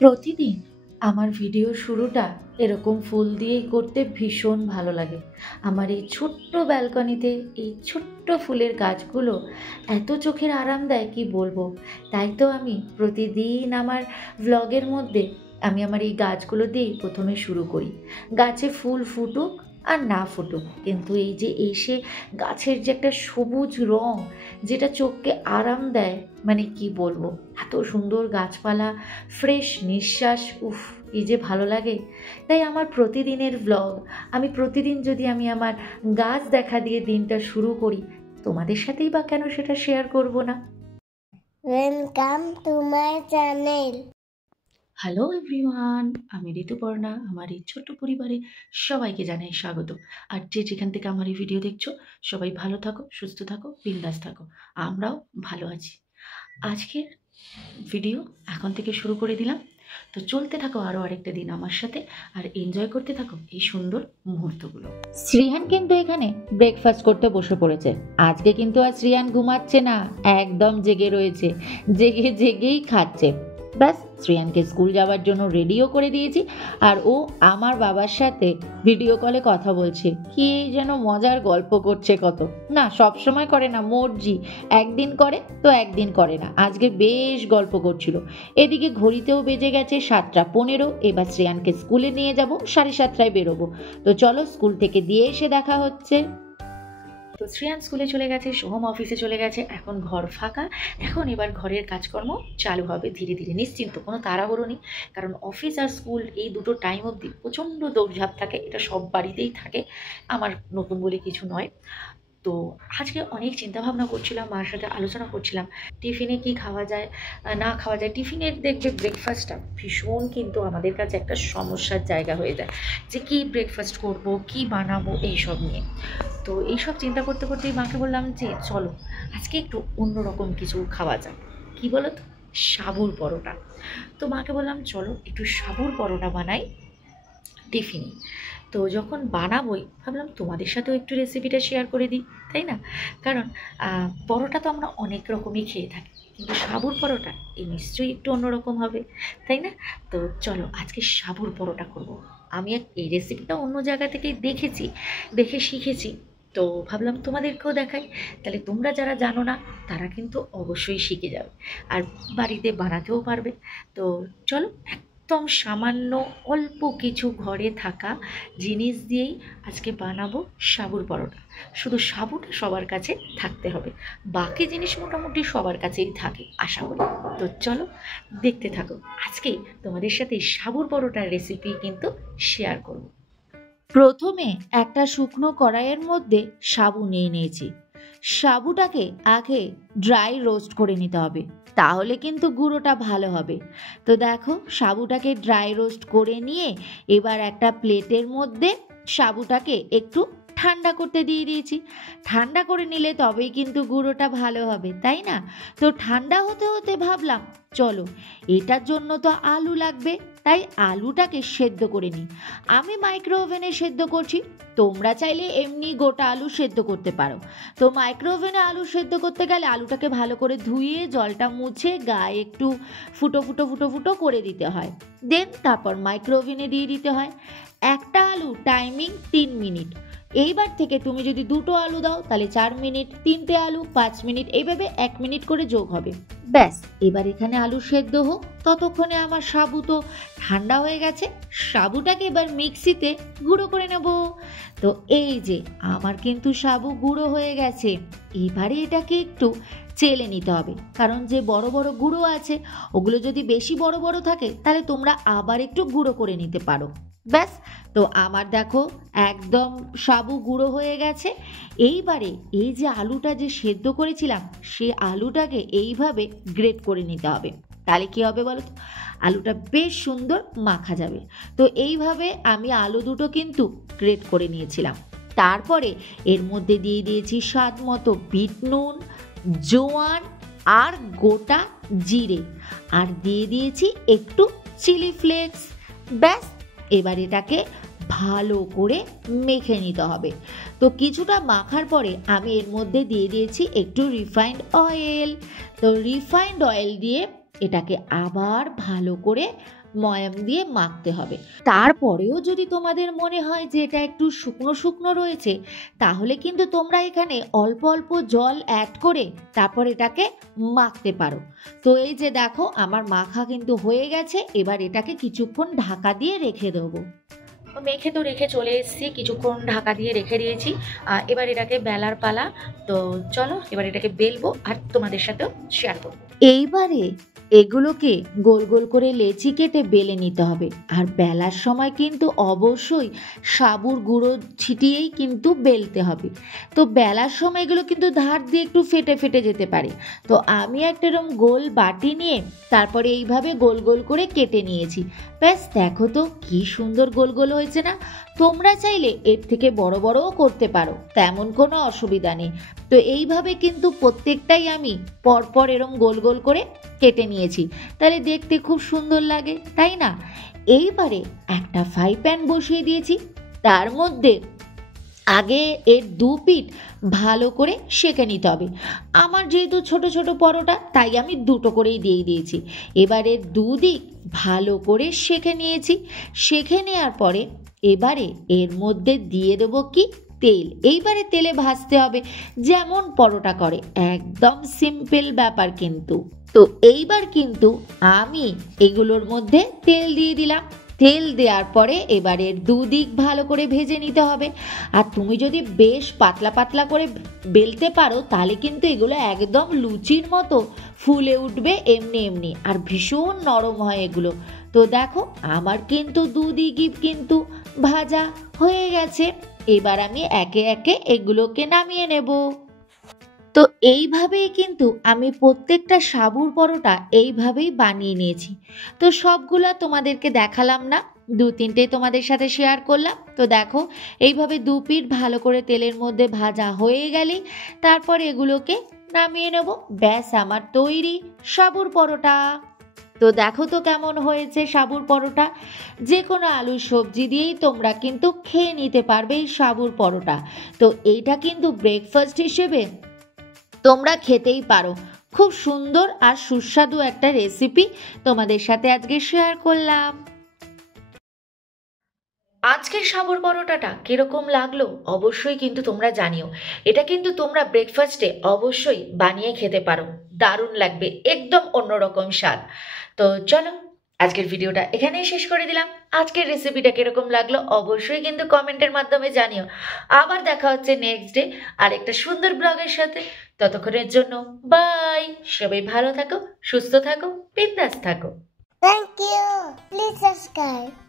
প্রতিদিন আমার ভিডিও শুরুটা এরকম ফুল দিয়েই করতে ভীষণ ভালো লাগে। আমার এই ছোট্ট ব্যালকনিতে এই ছোট্ট ফুলের গাছগুলো এত চোখের আরাম দেয় কি বলবো। তাই তো আমি প্রতিদিন আমার ভ্লগের মধ্যে আমি আমার এই গাছগুলো দিয়েই প্রথমে শুরু করি। গাছে ফুল ফুটুক আর না ফুটুক, কিন্তু এই যে এসে গাছের যে একটা সবুজ রং যেটা চোখকে আরাম দেয়, মানে কি বলবো, এত সুন্দর গাছপালা, ফ্রেশ নিঃশ্বাস, উফ, কি যে ভালো লাগে। তাই আমার প্রতিদিনের ব্লগ, আমি প্রতিদিন যদি আমি আমার গাছ দেখা দিয়ে দিনটা শুরু করি, তোমাদের সাথেই বা কেন সেটা শেয়ার করব না। Welcome to my channel. Hello everyone, আমি ঋতুপর্ণা। আমার এই ছোট্ট পরিবারে সবাইকে জানাই স্বাগত। আর যে যেখান থেকে আমার এই ভিডিও দেখছো, সবাই ভালো থাকো, সুস্থ থাকো, বিন্দাস থাকো। আমরাও ভালো আছি। আজকের ভিডিও এখন থেকে শুরু করে দিলাম। তো চলতে থাকো আরও আরেকটা দিন আমার সাথে, আর এনজয় করতে থাকো এই সুন্দর মুহূর্তগুলো। শ্রিয়ান কিন্তু এখানে ব্রেকফাস্ট করতে বসে পড়েছে। আজকে কিন্তু আর শ্রিয়ান ঘুমাচ্ছে না, একদম জেগে রয়েছে, জেগে জেগেই খাচ্ছে। ব্যাস, শ্রিয়ানকে স্কুল যাওয়ার জন্য রেডিও করে দিয়েছি, আর ও আমার বাবার সাথে ভিডিও কলে কথা বলছে। কি যেন মজার গল্প করছে কত। না, সব সময় করে না, মর্জি, একদিন করে তো একদিন করে না। আজকে বেশ গল্প করছিল। এদিকে ঘড়িতেও বেজে গেছে 7:15। এবার শ্রেয়ানকে স্কুলে নিয়ে যাব, 7:30টায় বেরোবো। তো চলো, স্কুল থেকে দিয়ে এসে দেখা হচ্ছে। তো শ্রেয়ান স্কুলে চলে গেছে, সোহম অফিসে চলে গেছে, এখন ঘর ফাঁকা। এখন এবার ঘরের কাজকর্ম চালু হবে ধীরে ধীরে, নিশ্চিন্ত, কোনো তাড়াহুড়ো নেই। কারণ অফিস আর স্কুল এই দুটো টাইম অবধি প্রচণ্ড দৌড়ঝাঁপ থাকে, এটা সব বাড়িতেই থাকে, আমার নতুন বলে কিছু নয়। তো আজকে অনেক চিন্তাভাবনা করছিলাম, মার সাথে আলোচনা করছিলাম টিফিনে কি খাওয়া যায় না খাওয়া যায়। টিফিনের দেখবে ব্রেকফাস্টটা ভীষণ কিন্তু আমাদের কাছে একটা সমস্যার জায়গা হয়ে যায়, যে কি ব্রেকফাস্ট করব, কি বানাবো, এইসব নিয়ে। তো এইসব চিন্তা করতে করতেই মাকে বললাম যে চলো আজকে একটু অন্যরকম কিছু খাওয়া যাক। কী বলো তো, সাবুর পরোটা। তো মাকে বললাম চলো একটু সাবুর পরোটা বানাই টিফিনে। তো যখন বানাবোই ভাবলাম তোমাদের সাথেও একটু রেসিপিটা শেয়ার করে দিই, তাই না? কারণ পরোটা তো আমরা অনেক রকমই খেয়ে থাকি, কিন্তু সাবুর পরোটা এই নিশ্চয়ই একটু অন্যরকম হবে, তাই না? তো চলো আজকে সাবুর পরোটা করব। আমি এই রেসিপিটা অন্য জায়গা থেকে দেখেছি, দেখে শিখেছি। তো ভাবলাম তোমাদেরকেও দেখাই, তাহলে তোমরা যারা জানো না তারা কিন্তু অবশ্যই শিখে যাবে, আর বাড়িতে বানাতেও পারবে। তো চলো, একদম সামান্য অল্প কিছু ঘরে থাকা জিনিস দিয়েই আজকে বানাবো সাবুর পরোটা। শুধু সাবুটা সবার কাছে থাকতে হবে, বাকি জিনিস মোটামুটি সবার কাছেই থাকে আশা করি। তো চলো দেখতে থাকো, আজকে তোমাদের সাথে সাবুর পরোটার রেসিপি কিন্তু শেয়ার করব। প্রথমে একটা শুকনো কড়াইয়ের মধ্যে সাবু নিয়ে নিয়েছি। সাবুটাকে আগে ড্রাই রোস্ট করে নিতে হবে, তাহলে কিন্তু গুঁড়োটা ভালো হবে। তো দেখো, সাবুটাকে ড্রাই রোস্ট করে নিয়ে এবার একটা প্লেটের মধ্যে সাবুটাকে একটু ঠান্ডা করতে দিয়ে দিয়েছি। ঠান্ডা করে নিলে তবেই কিন্তু গুঁড়োটা ভালো হবে, তাই না? তো ঠান্ডা হতে হতে ভাবলাম চলো এটার জন্য তো আলু লাগবে, তাই আলুটাকে সেদ্ধ করে নিই। আমি মাইক্রো ওভেনে সেদ্ধ করছি, তোমরা চাইলে এমনি গোটা আলু সেদ্ধ করতে পারো। তো মাইক্রো ওভেনে আলু সেদ্ধ করতে গেলে আলুটাকে ভালো করে ধুয়ে জলটা মুছে গায়ে একটু ফুটো ফুটো ফুটো ফুটো করে দিতে হয়। দেন তারপর মাইক্রো ওভেনে দিয়ে দিতে হয়। একটা আলু টাইমিং 3 মিনিট। এইবার থেকে তুমি যদি দুটো আলু দাও তাহলে 4 মিনিট, তিনটে আলু 5 মিনিট, এইভাবে 1 মিনিট করে যোগ হবে। ব্যাস, এবার এখানে আলু সেদ্ধ হোক, ততক্ষণে আমার সাবু তো ঠান্ডা হয়ে গেছে। সাবুটাকে এবার মিক্সিতে গুঁড়ো করে নেব। তো এই যে আমার কিন্তু সাবু গুঁড়ো হয়ে গেছে। এবারে এটাকে একটু চেলে নিতে হবে, কারণ যে বড় বড় গুঁড়ো আছে ওগুলো যদি বেশি বড় বড় থাকে তাহলে তোমরা আবার একটু গুঁড়ো করে নিতে পারো। ব্যাস, তো আমার দেখো একদম সাবু গুঁড়ো হয়ে গেছে। এইবারে এই যে আলুটা যে সেদ্ধ করেছিলাম সে আলুটাকে এইভাবে গ্রেট করে নিতে হবে, তাহলে কি হবে বলো তো, আলুটা বেশ সুন্দর মাখা যাবে। তো এইভাবে আমি আলু দুটো কিন্তু গ্রেট করে নিয়েছিলাম। তারপরে এর মধ্যে দিয়ে দিয়েছি স্বাদ মতো বিট নুন, জোয়ান আর গোটা জিরে, আর দিয়ে দিয়েছি একটু চিলি ফ্লেক্স। ব্যাস, এবার এটাকে ভালো করে মেখে নিতে হবে। তো কিছুটা মাখার পরে আমি এর মধ্যে দিয়ে দিয়েছি একটু রিফাইন্ড অয়েল। তো রিফাইন্ড অয়েল দিয়ে এটাকে আবার ভালো করে ময়াম দিয়ে মাখতে হবে। তারপরেও যদি তোমাদের মনে হয় যে এটা একটু শুকনো শুকনো রয়েছে, তাহলে কিন্তু তোমরা এখানে অল্প অল্প জল অ্যাড করে তারপর এটাকে মাখতে পারো। তো এই যে দেখো আমার মাখা কিন্তু হয়ে গেছে, এবার এটাকে কিছুক্ষণ ঢাকা দিয়ে রেখে দেবো। মেখে তো রেখে চলে এসেছি, কিছুক্ষণ ঢাকা দিয়ে রেখে দিয়েছি। এবার এটাকে বেলার পালা। তো চলো এবার এটাকে বেলবো আর তোমাদের সাথেও শেয়ার করবো। এইবারে এগুলোকে গোল গোল করে লেচি কেটে বেলে নিতে হবে। আর বেলার সময় কিন্তু অবশ্যই সাবুর গুঁড়ো ছিটিয়েই কিন্তু বেলতে হবে। তো বেলার সময় এগুলো কিন্তু ধার দিয়ে একটু ফেটে ফেটে যেতে পারে। তো আমি একটা এরকম গোল বাটি নিয়ে তারপরে এইভাবে গোল গোল করে কেটে নিয়েছি। ব্যাস দেখো তো কি সুন্দর গোল গোল হয়েছে না? তোমরা চাইলে এর থেকে বড় বড়ও করতে পারো, তেমন কোনো অসুবিধা নেই। তো এইভাবে কিন্তু প্রত্যেকটাই আমি পরপর এরম গোল গোল করে কেটে নিয়েছি, তাহলে দেখতে খুব সুন্দর লাগে, তাই না? এইবারে একটা ফ্রাই প্যান বসিয়ে দিয়েছি, তার মধ্যে আগে এর দু পিঠ ভালো করে সেঁকে নিতে হবে। আমার যেহেতু ছোট ছোট পরোটা, তাই আমি দুটো করেই দিয়ে দিয়েছি। এবারে দুদিক ভালো করে সেঁকে নিয়েছি। সেঁকে নেওয়ার পরে এবারে এর মধ্যে দিয়ে দেবো কি তেল। এইবারে তেলে ভাজতে হবে যেমন পরোটা করে, একদম সিম্পল ব্যাপার কিন্তু। তো এইবার কিন্তু আমি এগুলোর মধ্যে তেল দিয়ে দিলাম। তেল দেওয়ার পরে এবারে দুদিক ভালো করে ভেজে নিতে হবে। আর তুমি যদি বেশ পাতলা পাতলা করে বেলতে পারো, তাহলে কিন্তু এগুলো একদম লুচির মতো ফুলে উঠবে এমনি এমনি, আর ভীষণ নরম হয় এগুলো। তো দেখো আমার কিন্তু দুদিকই কিন্তু ভাজা হয়ে গেছে। এবার আমি একে একে এগুলোকে নামিয়ে নেব। তো এইভাবেই কিন্তু আমি প্রত্যেকটা সাবুর পরোটা এইভাবেই বানিয়ে নিয়েছি। তো সবগুলা তোমাদেরকে দেখালাম না, দু তিনটে তোমাদের সাথে শেয়ার করলাম। তো দেখো এইভাবে দু পিঠ ভালো করে তেলের মধ্যে ভাজা হয়ে গেলেই তারপর এগুলোকে নামিয়ে নেব। ব্যাস আমার তৈরি সাবুর পরোটা। তো দেখো তো কেমন হয়েছে সাবুর পরোটা। যে কোনো আলুর সবজি দিয়েই তোমরা কিন্তু খেয়ে নিতে পারবে এই সাবুর পরোটা। তো এইটা কিন্তু ব্রেকফাস্ট হিসেবে তোমরা খেতেই পারো। খুব সুন্দর আর সুস্বাদু একটা রেসিপি তোমাদের সাথে আজকে শেয়ার করলাম। আজকের সাবুর পরোটাটা কিরকম লাগলো অবশ্যই কিন্তু তোমরা জানিও। এটা কিন্তু তোমরা ব্রেকফাস্টে অবশ্যই বানিয়ে খেতে পারো, দারুণ লাগবে, একদম অন্যরকম স্বাদ। তো চলো আজকের ভিডিওটা এখানেই শেষ করে দিলাম। আজকের রেসিপিটা কিরকম লাগলো অবশ্যই কিন্তু কমেন্টের মাধ্যমে জানিও। আবার দেখা হচ্ছে নেক্সট ডে আর একটা সুন্দর ব্লগের সাথে। ততক্ষণের জন্য বাই। সবাই ভালো থাকো, সুস্থ থাকো, বিন্দাস থাকো। Thank you. Please subscribe.